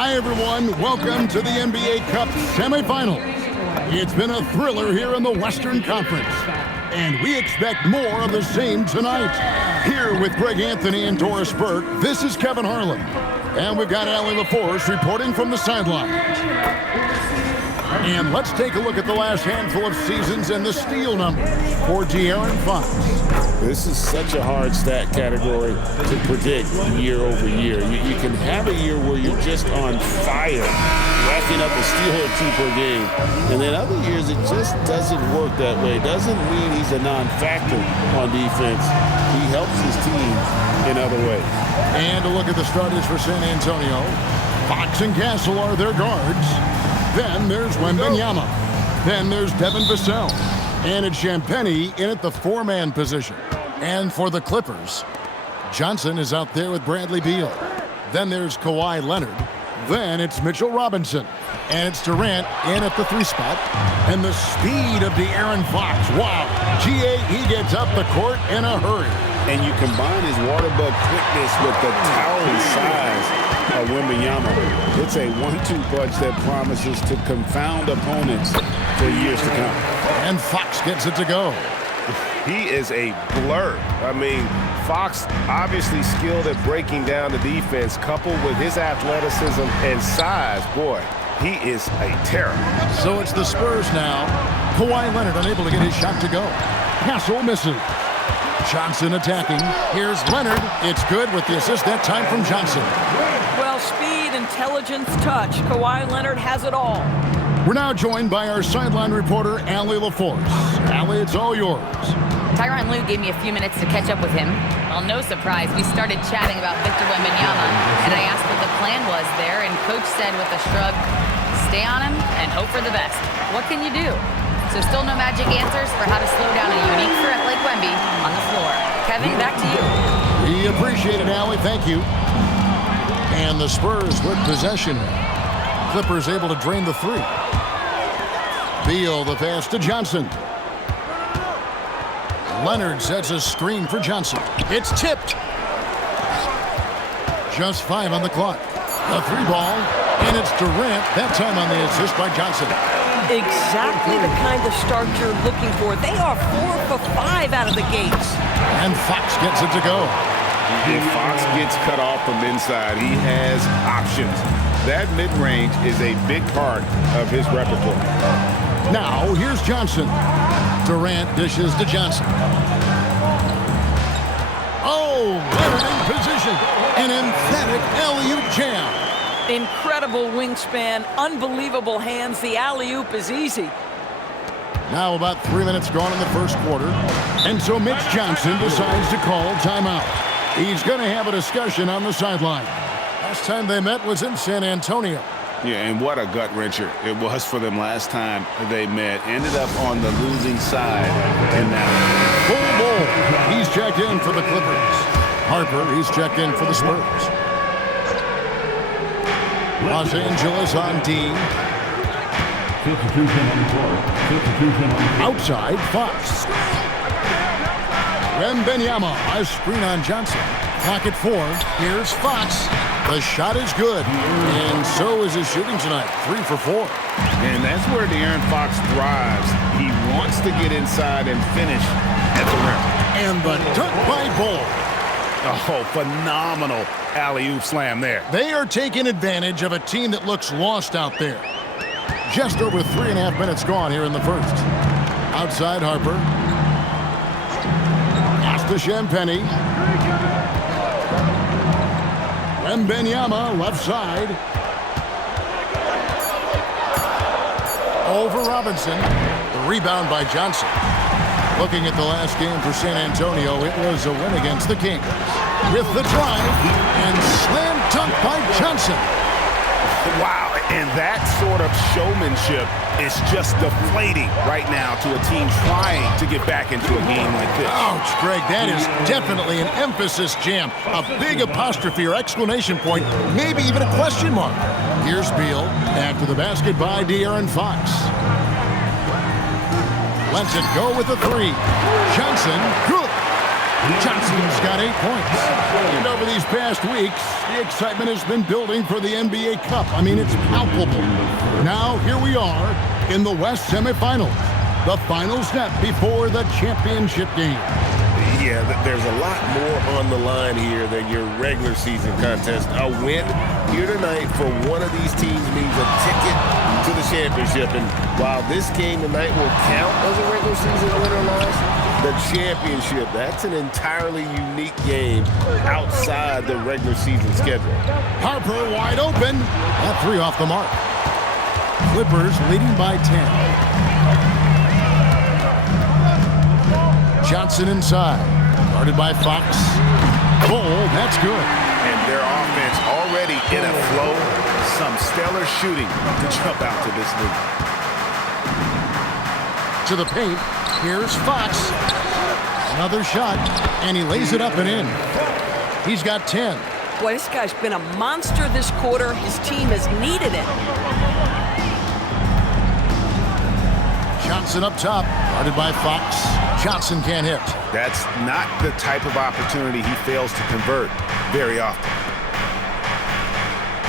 Hi, everyone. Welcome to the NBA Cup semifinals. It's been a thriller here in the Western Conference, and we expect more of the same tonight. Here with Greg Anthony and Doris Burke, this is Kevin Harlan. And we've got Allie LaForce reporting from the sideline. And let's take a look at the last handful of seasons and the steal numbers for De'Aaron Fox. This is such a hard stat category to predict year over year. You can have a year where you're just on fire, racking up a steal or two per game. And then other years, it just doesn't work that way. Doesn't mean he's a non-factor on defense. He helps his team in other ways. And a look at the starters for San Antonio. Fox and Gasol are their guards. Then there's Wembanyama. Then there's Devin Vassell. And it's Champagnie in at the four-man position. And for the Clippers, Johnson is out there with Bradley Beal. Then there's Kawhi Leonard. Then it's Mitchell Robinson. And it's Durant in at the three spot. And the speed of De'Aaron Fox. Wow. G.A., he gets up the court in a hurry. And you combine his water bug quickness with the towering size of Wembanyama. It's a 1-2 punch that promises to confound opponents for years to come. And Fox gets it to go. He is a blur. I mean, Fox obviously skilled at breaking down the defense, coupled with his athleticism and size. Boy, he is a terror. So it's the Spurs now. Kawhi Leonard unable to get his shot to go. Gasol misses. Johnson attacking. Here's Leonard. It's good with the assist that time from Johnson. Well, speed, intelligence, touch. Kawhi Leonard has it all. We're now joined by our sideline reporter, Allie LaForce. Allie, it's all yours. Tyronn Lue gave me a few minutes to catch up with him. Well, no surprise, we started chatting about Victor Wembanyama, and I asked what the plan was there, and Coach said with a shrug, stay on him and hope for the best. What can you do? So still no magic answers for how to slow down a unique threat like Wemby on the floor. Kevin, back to you. We appreciate it, Allie. Thank you. And the Spurs with possession. Clippers able to drain the three. Beal, the pass to Johnson. Leonard sets a screen for Johnson. It's tipped. Just 5 on the clock. A three ball, and it's Durant, that time on the assist by Johnson. Exactly the kind of start you're looking for. They are 4 for 5 out of the gates. And Fox gets it to go. If Fox gets cut off from inside, he has options. That mid-range is a big part of his repertoire. Now, here's Johnson. Durant dishes to Johnson. Oh, Leonard in position. An emphatic alley-oop jam. Incredible wingspan, unbelievable hands. The alley-oop is easy. Now about 3 minutes gone in the first quarter. And so Mitch Johnson decides to call timeout. He's going to have a discussion on the sideline. Last time they met was in San Antonio. Yeah, and what a gut-wrencher it was for them last time they met. Ended up on the losing side in that one. Full ball. He's checked in for the Clippers. Harper, he's checked in for the Spurs. Los Angeles on D. Outside, Fox. Wembanyama, a screen on Johnson. Clock at 4. Here's Fox. The shot is good, and so is his shooting tonight. 3 for 4. And that's where De'Aaron Fox thrives. He wants to get inside and finish at the rim. And the dunk by Bull. Oh, phenomenal alley-oop slam there. They are taking advantage of a team that looks lost out there. Just over 3.5 minutes gone here in the first. Outside, Harper. Pass to Champagnie. Wembanyama, left side. Over Robinson. The rebound by Johnson. Looking at the last game for San Antonio, it was a win against the Kings. With the drive, and slam dunk by Johnson. Wow, and that sort of showmanship is just deflating right now to a team trying to get back into a game like this. Ouch, Greg, that is definitely an emphasis jam. A big apostrophe or exclamation point, maybe even a question mark. Here's Beal, after the basket by De'Aaron Fox. Lets it go with a 3. Johnson, good. Johnson's got 8 points. And over these past weeks, the excitement has been building for the NBA Cup. I mean, it's palpable. Now, here we are in the West semifinals, the final step before the championship game. Yeah, there's a lot more on the line here than your regular season contest. A win here tonight for one of these teams means a ticket to the championship. And while this game tonight will count as a regular season win or loss, the championship, that's an entirely unique game outside the regular season schedule. Harper wide open. That three off the mark. Clippers leading by 10. Johnson inside. Guarded by Fox. Cole, that's good. And their offense already in a flow. Some stellar shooting to jump out to this league. To the paint. Here's Fox. Another shot. And he lays it up and in. He's got 10. Boy, this guy's been a monster this quarter. His team has needed it. Johnson up top. Guarded by Fox. Johnson can't hit. That's not the type of opportunity he fails to convert very often.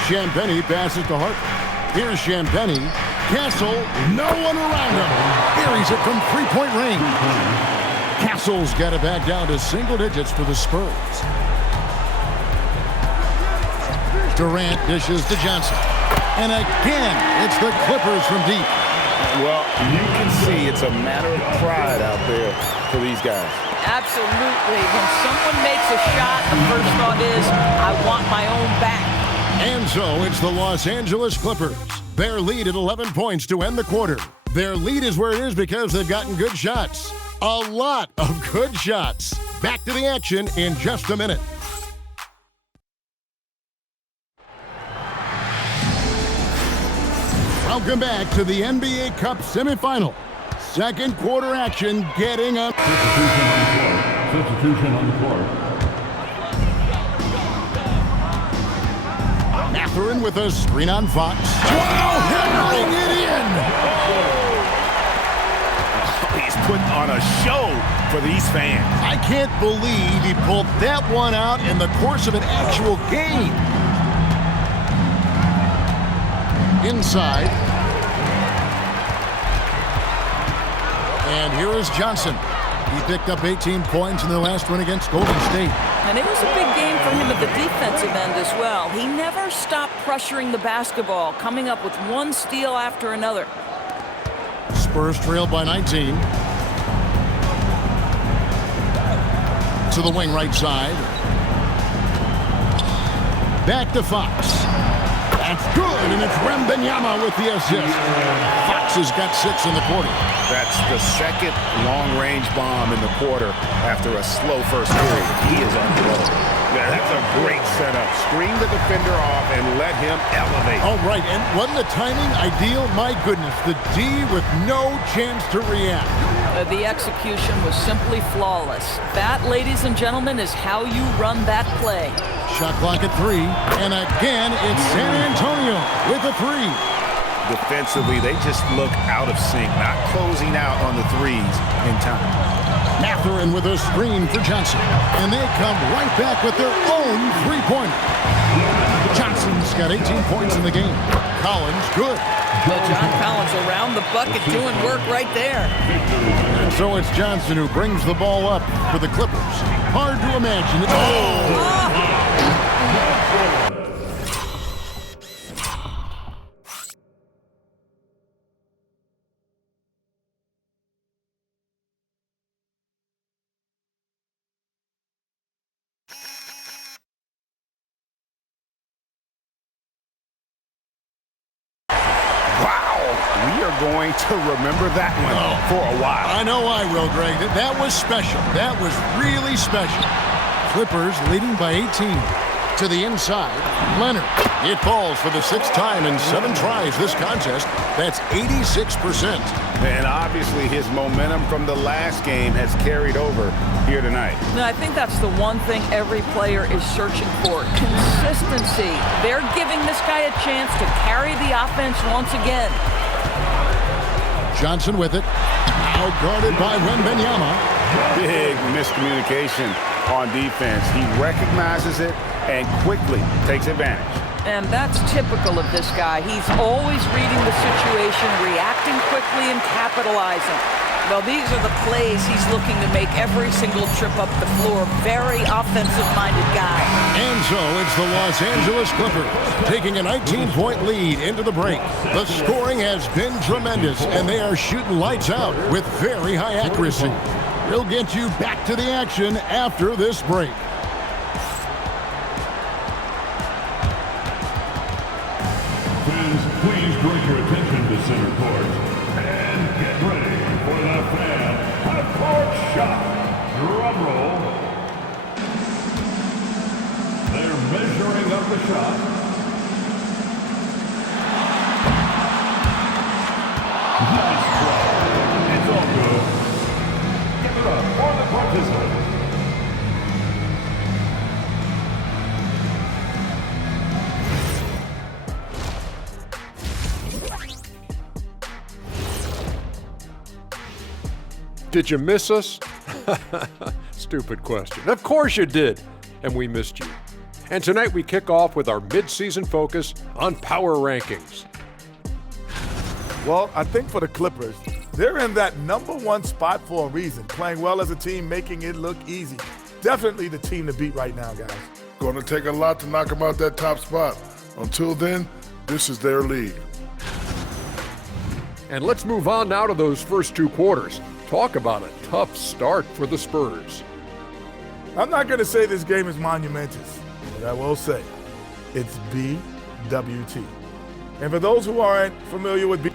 Champagnie passes to Harper. Here's Champagnie. Castle, no one around him. Buries it from three-point range. Castle's got it back down to single digits for the Spurs. Durant dishes to Johnson. And again, it's the Clippers from deep. Well, you can see it's a matter of pride out there for these guys. Absolutely. When someone makes a shot, the first thought is, I want my own back. And so it's the Los Angeles Clippers. Their lead at 11 points to end the quarter. Their lead is where it is because they've gotten good shots. A lot of good shots. Back to the action in just a minute. Welcome back to the NBA Cup semifinal. Second quarter action getting up. Substitution on the court. Mathurin with a screen on Fox. Wow, hammering it in! He's putting on a show for these fans. I can't believe he pulled that one out in the course of an actual game. Inside. And here is Johnson. He picked up 18 points in the last one against Golden State. And it was a big game for him at the defensive end as well. He never stopped pressuring the basketball, coming up with one steal after another. Spurs trail by 19. To the wing right side. Back to Fox. That's good, and it's Wembanyama with the assist. Fox has got 6 in the quarter. That's the second long-range bomb in the quarter after a slow first period. He is on the road. Yeah, that's a great setup. Screen the defender off and let him elevate. All right, and wasn't the timing ideal? My goodness, the D with no chance to react. The execution was simply flawless. That, ladies and gentlemen, is how you run that play. Shot clock at 3, and again, it's San Antonio with a 3. Defensively, they just look out of sync, not closing out on the threes in time. Mathurin with a screen for Johnson, and they come right back with their own three-pointer. Johnson's got 18 points in the game. Collins, good. Well, John Collins around the bucket doing work right there. And so it's Johnson who brings the ball up for the Clippers. Hard to imagine. Going to remember that one for a while. I know I will, Greg. That was special. That was really special. Clippers leading by 18. To the inside, Leonard. It falls for the 6th time in 7 tries this contest. That's 86%. And obviously his momentum from the last game has carried over here tonight. No, I think that's the one thing every player is searching for. Consistency. They're giving this guy a chance to carry the offense once again. Johnson with it. Now guarded by Wembanyama. Big miscommunication on defense. He recognizes it, and quickly takes advantage. And that's typical of this guy. He's always reading the situation, reacting quickly, and capitalizing. Well, these are the plays he's looking to make every single trip up the floor. Very offensive-minded guy. And so it's the Los Angeles Clippers taking a 19-point lead into the break. The scoring has been tremendous, and they are shooting lights out with very high accuracy. We'll get you back to the action after this break. Please direct your attention to center court and get ready for the fan half-court shot. Drum roll. They're measuring up the shot. Nice play. It's all good. Give it up for the participants. Did you miss us? Stupid question. Of course you did, and we missed you. And tonight we kick off with our mid-season focus on power rankings. Well, I think for the Clippers, they're in that #1 spot for a reason, playing well as a team, making it look easy. Definitely the team to beat right now, guys. Going to take a lot to knock them out that top spot. Until then, this is their league. And let's move on now to those first two quarters. Talk about a tough start for the Spurs. I'm not going to say this game is monumentous, but I will say it's BWT. And for those who aren't familiar with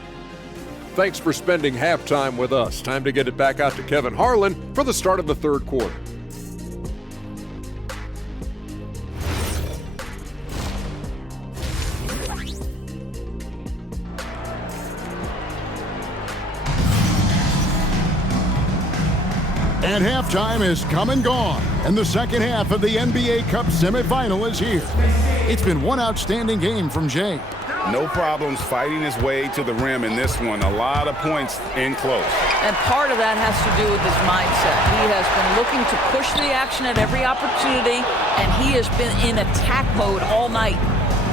Thanks for spending halftime with us. Time to get it back out to Kevin Harlan for the start of the third quarter. And halftime is come and gone, and the second half of the NBA Cup semifinal is here. It's been one outstanding game from Jay. No problems fighting his way to the rim in this one. A lot of points in close. And part of that has to do with his mindset. He has been looking to push the action at every opportunity, and he has been in attack mode all night.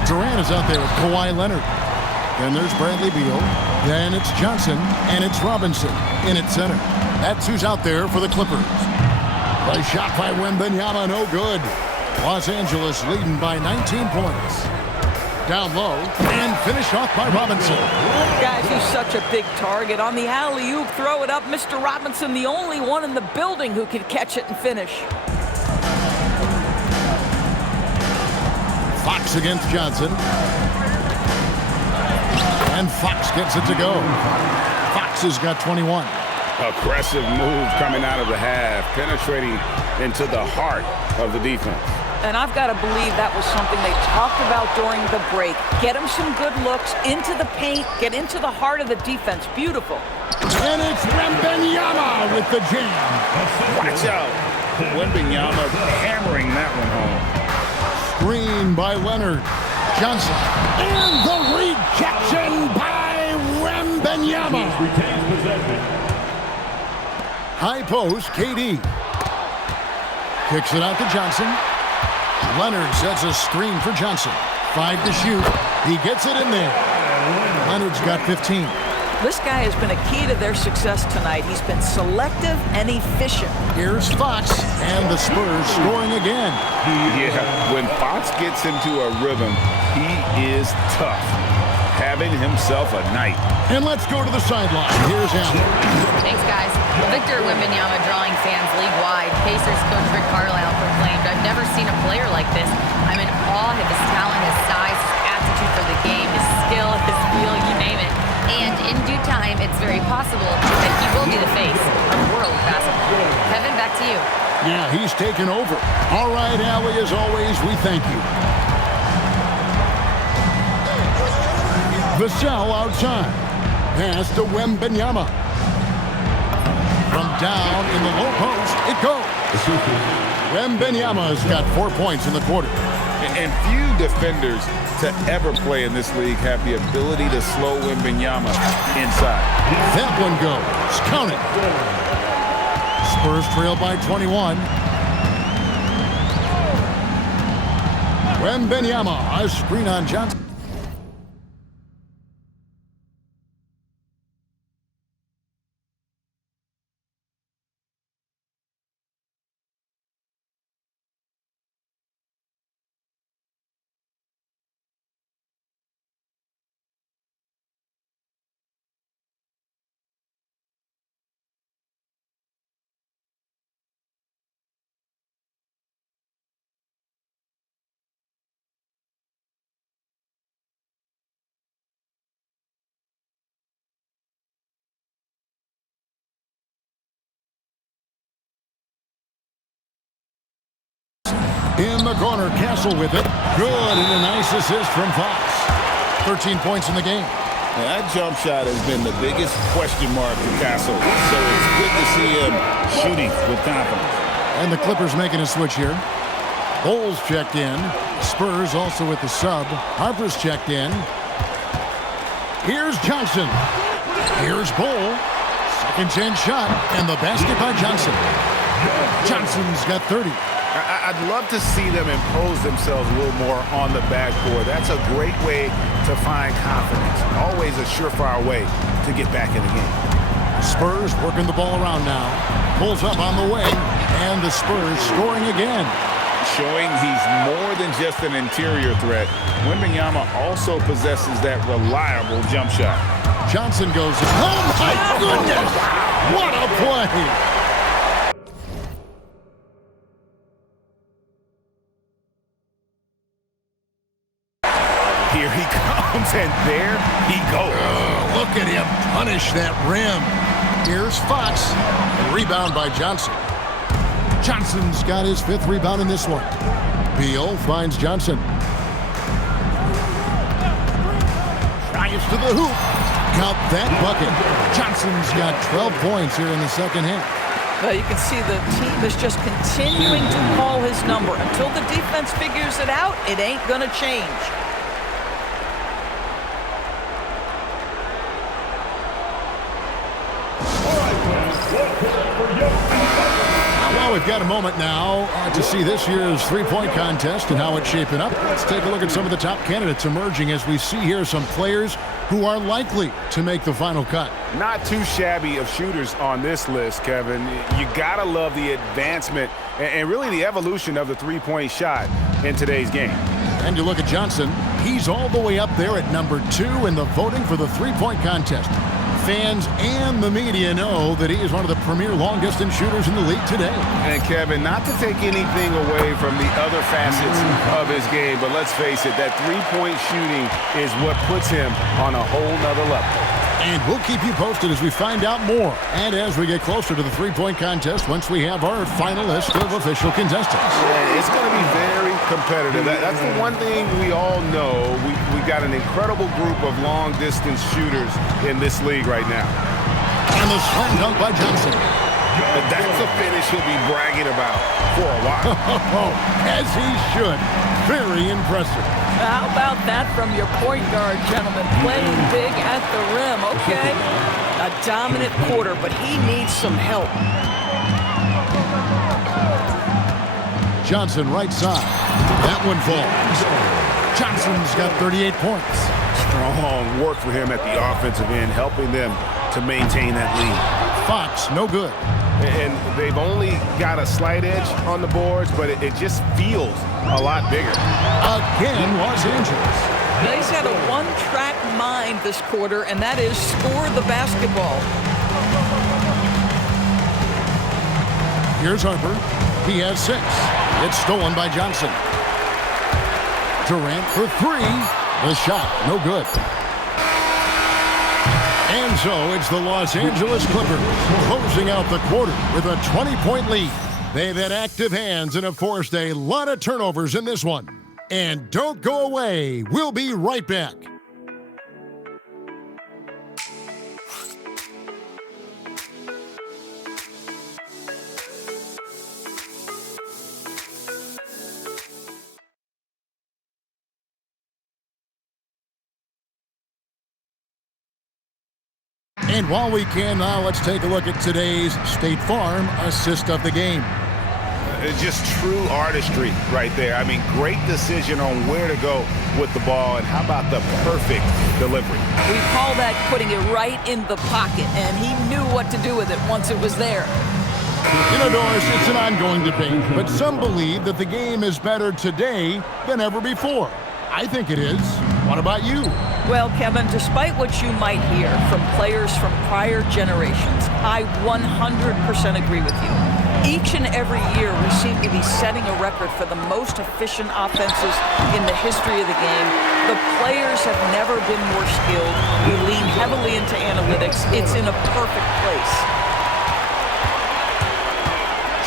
Durant is out there with Kawhi Leonard. Then there's Bradley Beal. Then it's Johnson, and it's Robinson in at center. That's who's out there for the Clippers. The shot by Wembanyama, no good. Los Angeles leading by 19 points. Down low, and finished off by Robinson. Guys, he's such a big target. On the alley-oop, throw it up. Mr. Robinson, the only one in the building who can catch it and finish. Fox against Johnson. And Fox gets it to go. Fox has got 21. Aggressive move coming out of the half, penetrating into the heart of the defense. And I've got to believe that was something they talked about during the break. Get him some good looks into the paint, get into the heart of the defense. Beautiful. And it's Wembanyama with the jam. Watch out. Wembanyama hammering that one home. Screen by Leonard. Johnson. And the rejection by Wembanyama. High post, KD. Kicks it out to Johnson. Leonard sets a screen for Johnson. 5 to shoot. He gets it in there. Leonard's got 15. This guy has been a key to their success tonight. He's been selective and efficient. Here's Fox, and the Spurs scoring again. Yeah, when Fox gets into a rhythm, he is tough. Having himself a night. And let's go to the sideline. Here's Allen. Thanks, guys. Victor Wembanyama drawing fans league-wide. Pacers coach Rick Carlisle proclaimed, "I've never seen a player like this. I'm in awe of his talent, his size, his attitude for the game, his skill, his feel, you name it. And in due time, it's very possible that he will be the face of world basketball." Kevin, back to you. Yeah, he's taken over. All right, Allie, as always, we thank you. Vassell outside. Pass to Wembanyama. From down in the low post, it goes. Wembanyama's got 4 points in the quarter. And few defenders to ever play in this league have the ability to slow Wembanyama inside. That one goes. Count it. Spurs trail by 21. Wembanyama, a screen on Johnson. In the corner, Castle with it. Good, and a nice assist from Fox. 13 points in the game. Now, that jump shot has been the biggest question mark for Castle, so it's good to see him shooting with confidence. And the Clippers making a switch here. Bowles checked in. Spurs also with the sub. Harper's checked in. Here's Johnson. Here's Bowles. Second chance shot, and the basket by Johnson. Johnson's got 30. I'd love to see them impose themselves a little more on the backboard. That's a great way to find confidence. Always a surefire way to get back in the game. Spurs working the ball around now. Pulls up on the wing, and the Spurs scoring again. Showing he's more than just an interior threat. Wembanyama also possesses that reliable jump shot. Johnson goes, oh my goodness! What a play! Here he comes, and there he goes. Look at him punish that rim. Here's Fox. Rebound by Johnson. Johnson's got his 5th rebound in this one. Beal finds Johnson. Drives to the hoop. Count that bucket. Johnson's got 12 points here in the second half. Well, you can see the team is just continuing to call his number. Until the defense figures it out, it ain't going to change. Well, we've got a moment now to see this year's three-point contest and how it's shaping up. Let's take a look at some of the top candidates emerging as we see here some players who are likely to make the final cut. Not too shabby of shooters on this list, Kevin. You gotta love the advancement and really the evolution of the three-point shot in today's game. And you look at Johnson, he's all the way up there at number 2 in the voting for the three-point contest. Fans and the media know that he is one of the premier long-distance shooters in the league today. And Kevin, not to take anything away from the other facets of his game, but let's face it, that three-point shooting is what puts him on a whole nother level. And we'll keep you posted as we find out more and as we get closer to the three-point contest once we have our final list of official contestants. Yeah, it's going to be very competitive. That's the one thing we all know. We've got an incredible group of long-distance shooters in this league right now. And the slam dunk by Johnson. That's a finish he'll be bragging about for a while. As he should. Very impressive. How about that from your point guard, gentlemen? Playing big at the rim, okay? A dominant quarter, but he needs some help. Johnson right side. That one falls. Johnson's got 38 points. Strong work for him at the offensive end, helping them to maintain that lead. Fox, no good. And they've only got a slight edge on the boards, but it just feels a lot bigger. Again, Los Angeles. Now he's had a one-track mind this quarter, and that is score the basketball. Here's Harper. He has 6. It's stolen by Johnson. Durant for 3. The shot, no good. And so it's the Los Angeles Clippers closing out the quarter with a 20-point lead. They've had active hands and have forced a lot of turnovers in this one. And don't go away. We'll be right back. And while we can now, let's take a look at today's State Farm assist of the game. Just true artistry right there. I mean, great decision on where to go with the ball, and how about the perfect delivery? We call that putting it right in the pocket, and he knew what to do with it once it was there. You know, Doris, it's an ongoing debate, but some believe that the game is better today than ever before. I think it is. What about you? Well, Kevin, despite what you might hear from players from prior generations, I 100% agree with you. Each and every year, we seem to be setting a record for the most efficient offenses in the history of the game. The players have never been more skilled. We lean heavily into analytics. It's in a perfect place.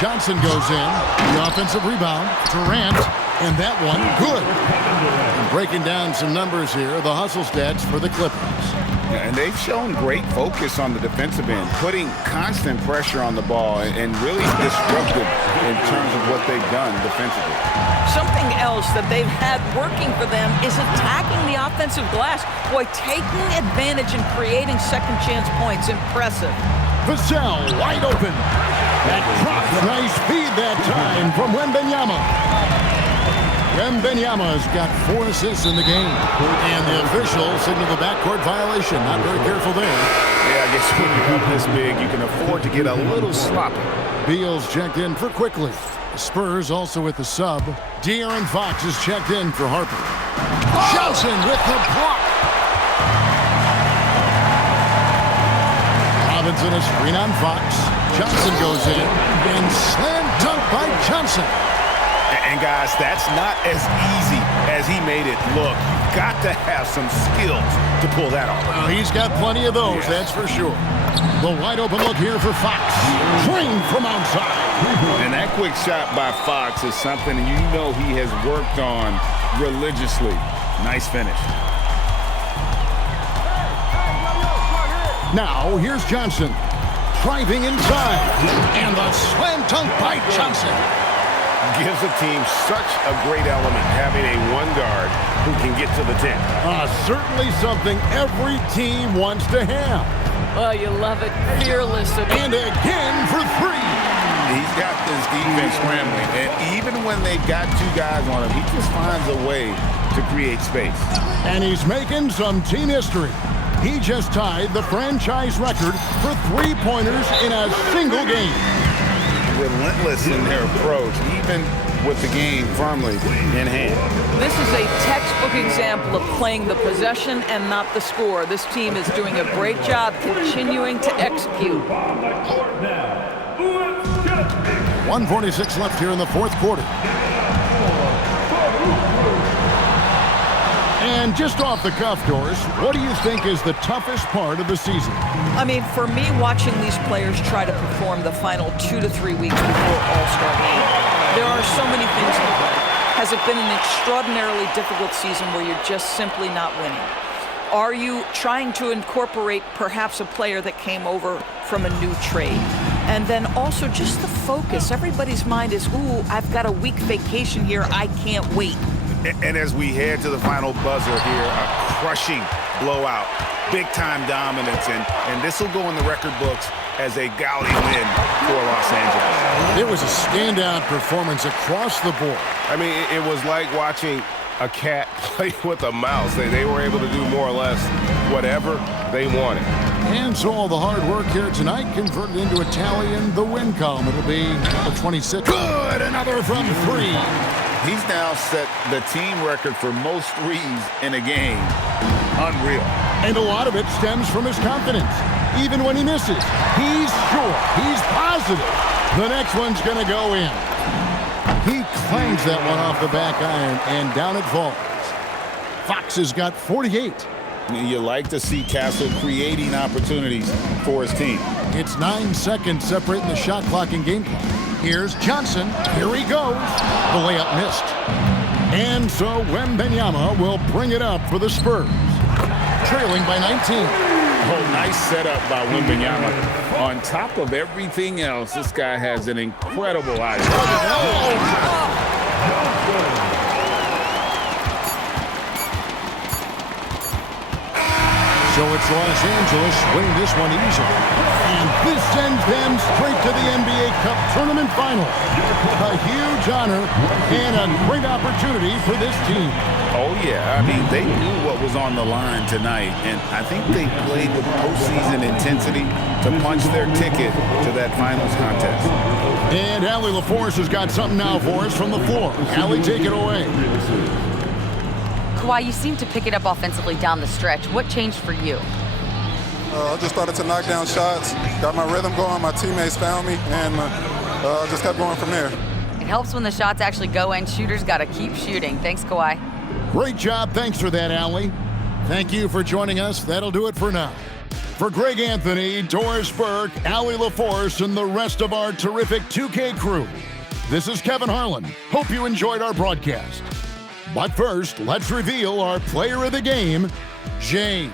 Johnson goes in, the offensive rebound, Durant, and that one good. And breaking down some numbers here, the hustle stats for the Clippers. Yeah, and they've shown great focus on the defensive end, putting constant pressure on the ball and really disruptive in terms of what they've done defensively. Something else that they've had working for them is attacking the offensive glass. Boy, taking advantage and creating second chance points, impressive. Vassell wide open. That drop, nice feed that time from Wembanyama. Wembanyama's got 4 assists in the game. And the official signaled the backcourt violation. Not very careful there. Yeah, I guess when you're up this big, you can afford to get a little sloppy. Beal's checked in for Quickly. The Spurs also with the sub. De'Aaron Fox is checked in for Harper. Johnson with the block. Robinson a screen on Fox. Johnson goes in and slam dunk by Johnson. And guys, that's not as easy as he made it look. You've got to have some skills to pull that off. Well, he's got plenty of those, that's for sure. The wide open look here for Fox. Drained from outside. And that quick shot by Fox is something you know he has worked on religiously. Nice finish. Now, here's Johnson. Driving inside. And the slam dunk by Johnson. Gives a team such a great element having a one guard who can get to the 10. Certainly something every team wants to have. Oh, you love it. Fearless. And again for 3. He's got this defense scrambling, and even when they've got 2 guys on him, he just finds a way to create space. And he's making some team history. He just tied the franchise record for 3-pointers in a single game. Relentless in their approach, even with the game firmly in hand. This is a textbook example of playing the possession and not the score. This team is doing a great job continuing to execute. 1:46 left here in the 4th quarter. And just off the cuff, Doris, what do you think is the toughest part of the season? I mean, for me, watching these players try to perform the final 2 to 3 weeks before All-Star game, there are so many things in play. Has it been an extraordinarily difficult season where you're just simply not winning? Are you trying to incorporate perhaps a player that came over from a new trade? And then also just the focus. Everybody's mind is, ooh, I've got a week vacation here. I can't wait. And as we head to the final buzzer here, a crushing blowout, big-time dominance, and this will go in the record books as a gaudy win for Los Angeles. It was a standout performance across the board. I mean, it was like watching a cat play with a mouse. They were able to do more or less whatever they wanted. And so all the hard work here tonight converted into a tally in the win column. It'll be a 26. Good! Another from 3. He's now set the team record for most threes in a game. Unreal. And a lot of it stems from his confidence. Even when he misses, he's sure, he's positive the next one's going to go in. He clangs that one off the back iron, and down it falls. Fox has got 48. You like to see Castle creating opportunities for his team. It's 9 seconds separating the shot clock and game clock. Here's Johnson. Here he goes. The layup missed. And so Wembanyama will bring it up for the Spurs. Trailing by 19. Oh, nice setup by Wembanyama. On top of everything else, this guy has an incredible eye. So it's helps Los Angeles win this one easily. And this sends them straight to the NBA Cup Tournament Final. A huge honor and a great opportunity for this team. Oh, yeah. I mean, they knew what was on the line tonight, and I think they played with postseason intensity to punch their ticket to that finals contest. And Allie LaForce has got something now for us from the floor. Allie, take it away. Kawhi, you seem to pick it up offensively down the stretch. What changed for you? I just started to knock down shots, got my rhythm going, my teammates found me, and just kept going from there. It helps when the shots actually go in. Shooters got to keep shooting. Thanks, Kawhi. Great job. Thanks for that, Allie. Thank you for joining us. That'll do it for now. For Greg Anthony, Doris Burke, Allie LaForce, and the rest of our terrific 2K crew, this is Kevin Harlan. Hope you enjoyed our broadcast. But first, let's reveal our player of the game, James.